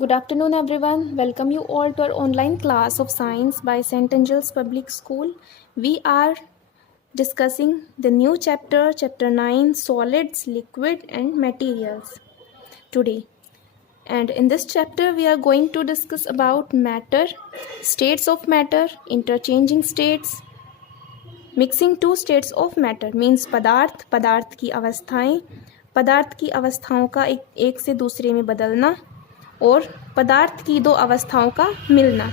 Good afternoon, everyone. Welcome you all to our online class of science by St. Angel's Public School. We are discussing the new chapter, chapter 9, solids, liquid, and materials today. And in this chapter, we are going to discuss about matter, states of matter, interchanging states, mixing two states of matter means पदार्थ की अवस्थाएं, पदार्थ की अवस्थाओं का एक से दूसरे में बदलना और पदार्थ की दो अवस्थाओं का मिलना.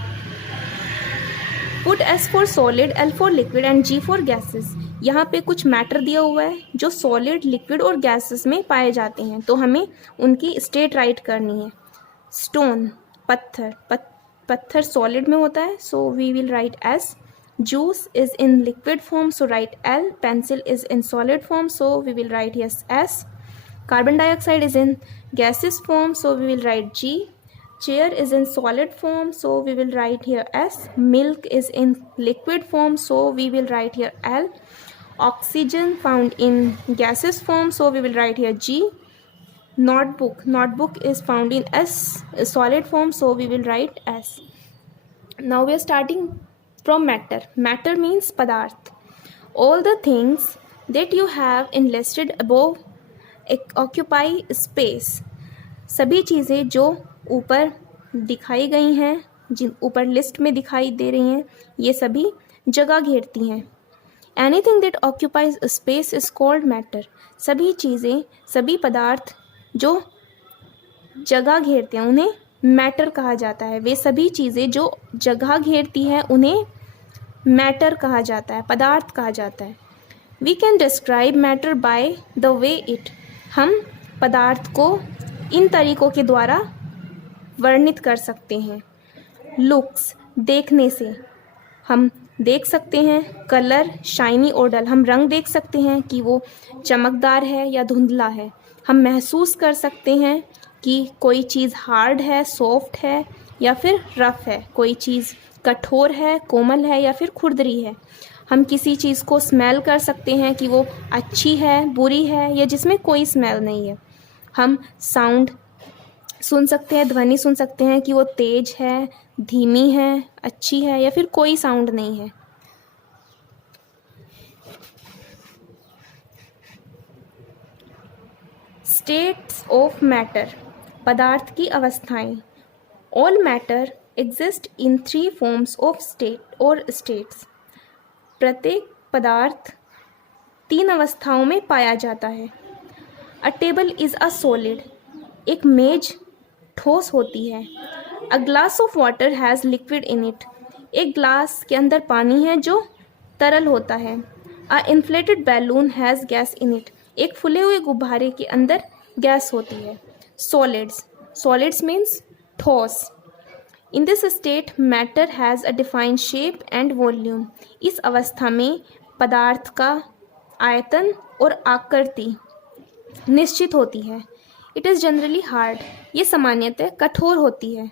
Put S for solid, L for liquid and G for gases. यहाँ पे कुछ मैटर दिया हुआ है जो सॉलिड, लिक्विड और गैसेस में पाए जाते हैं, तो हमें उनकी स्टेट राइट करनी है. स्टोन, पत्थर सॉलिड में होता है, so we will write S. Juice is in liquid form, so write L. Pencil is in solid form, so we will write here S. Carbon dioxide is in gaseous form, so we will write G. Chair is in solid form, so we will write here S. Milk is in liquid form, so we will write here L. Oxygen found in gaseous form, so we will write here G. Notebook is found in S solid form, so we will write S. Now we are starting from matter. Matter means padarth. All the things that you have enlisted above occupy space. सभी चीज़ें जो ऊपर दिखाई गई हैं, जिन ऊपर list में दिखाई दे रही हैं, ये सभी जगह घेरती हैं. Anything that occupies space is called matter. सभी चीज़ें, सभी पदार्थ जो जगह घेरते हैं उन्हें मैटर कहा जाता है. वे सभी चीज़ें जो जगह घेरती हैं उन्हें मैटर कहा जाता है, पदार्थ कहा जाता है. We can describe matter by the way it. हम पदार्थ को इन तरीकों के द्वारा वर्णित कर सकते हैं. लुक्स, देखने से हम देख सकते हैं. कलर, शाइनी और डल, हम रंग देख सकते हैं कि वो चमकदार है या धुंधला है. हम महसूस कर सकते हैं कि कोई चीज़ हार्ड है, सॉफ्ट है या फिर रफ है, कोई चीज़ कठोर है, कोमल है या फिर खुरदरी है. हम किसी चीज़ को स्मेल कर सकते हैं कि वो अच्छी है, बुरी है या जिसमें कोई स्मेल नहीं है. हम साउंड सुन सकते हैं, ध्वनि सुन सकते हैं कि वो तेज है, धीमी है, अच्छी है या फिर कोई साउंड नहीं है. स्टेट्स ऑफ मैटर, पदार्थ की अवस्थाएं. All matter exist in 3 forms of state और स्टेट्स. प्रत्येक पदार्थ 3 अवस्थाओं में पाया जाता है. A table is a solid, एक मेज ठोस होती है. A glass of water has liquid in it, एक ग्लास के अंदर पानी है जो तरल होता है. A inflated balloon has gas in it, एक फुले हुए गुब्बारे के अंदर गैस होती है. सॉलिड्स मीन्स ठोस. In this state matter has a defined shape and volume, इस अवस्था में पदार्थ का आयतन और आकृति निश्चित होती है. इट इज़ जनरली हार्ड, ये सामान्यतः कठोर होती है.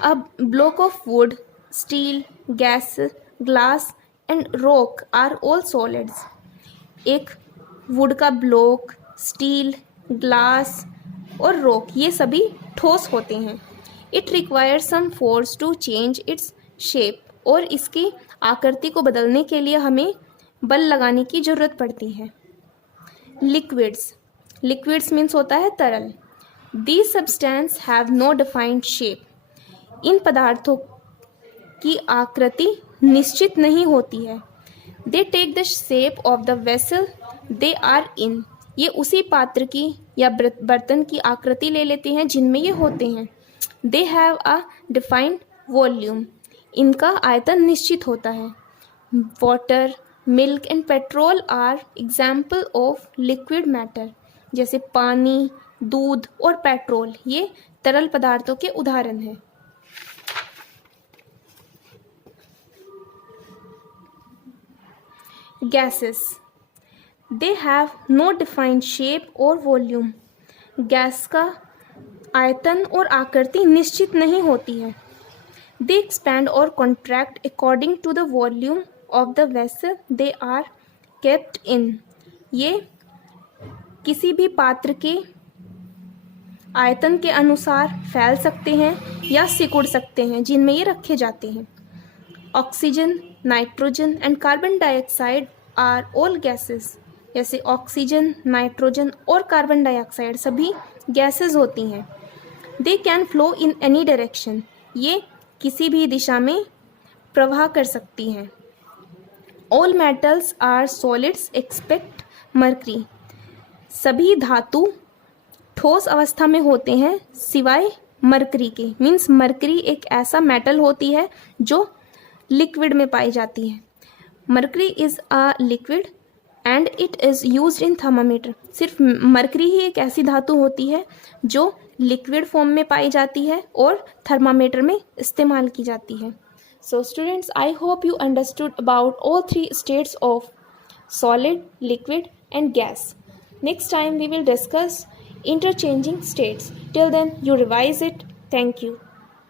A block of wood, steel, gas, glass and rock are all solids. एक वुड का ब्लॉक, स्टील, ग्लास और रॉक, ये सभी ठोस होते हैं. It requires some force to change its shape, और इसकी आकृति को बदलने के लिए हमें बल लगाने की ज़रूरत पड़ती है. लिक्विड्स मीन्स होता है तरल. These substance have no defined shape, इन पदार्थों की आकृति निश्चित नहीं होती है. They take the shape of the vessel they are in, ये उसी पात्र की या बर्तन की आकृति ले लेते हैं जिनमें ये होते हैं. They have a defined volume, इनका आयतन निश्चित होता है. Water, milk and petrol are example of liquid matter, जैसे पानी, दूध और पेट्रोल, ये तरल पदार्थों के उदाहरण हैं. Gases, they have no defined shape और वॉल्यूम, गैस का आयतन और आकृति निश्चित नहीं होती है. दे एक्सपैंड और contract according to the volume of the vessel they are kept in, ये किसी भी पात्र के आयतन के अनुसार फैल सकते हैं या सिकुड़ सकते हैं, जिनमें ये रखे जाते हैं। Oxygen, nitrogen and carbon dioxide are all gases. जैसे ऑक्सीजन, नाइट्रोजन और कार्बन डाइऑक्साइड सभी गैसेस होती हैं। They can flow in any direction. ये किसी भी दिशा में प्रवाह कर सकती हैं। All metals are solids except mercury. सभी धातु ठोस अवस्था में होते हैं सिवाय मरकरी के। मीन्स मरकरी एक ऐसा मेटल होती है जो लिक्विड में पाई जाती है। Mercury is a liquid and it is used in thermometer. सिर्फ मरकरी ही एक ऐसी धातु होती है जो लिक्विड फॉर्म में पाई जाती है और थर्मामीटर में इस्तेमाल की जाती है। So students, I hope you understood about all three states of solid, liquid and gas. Next time we will discuss interchanging states. Till then, you revise it. Thank you.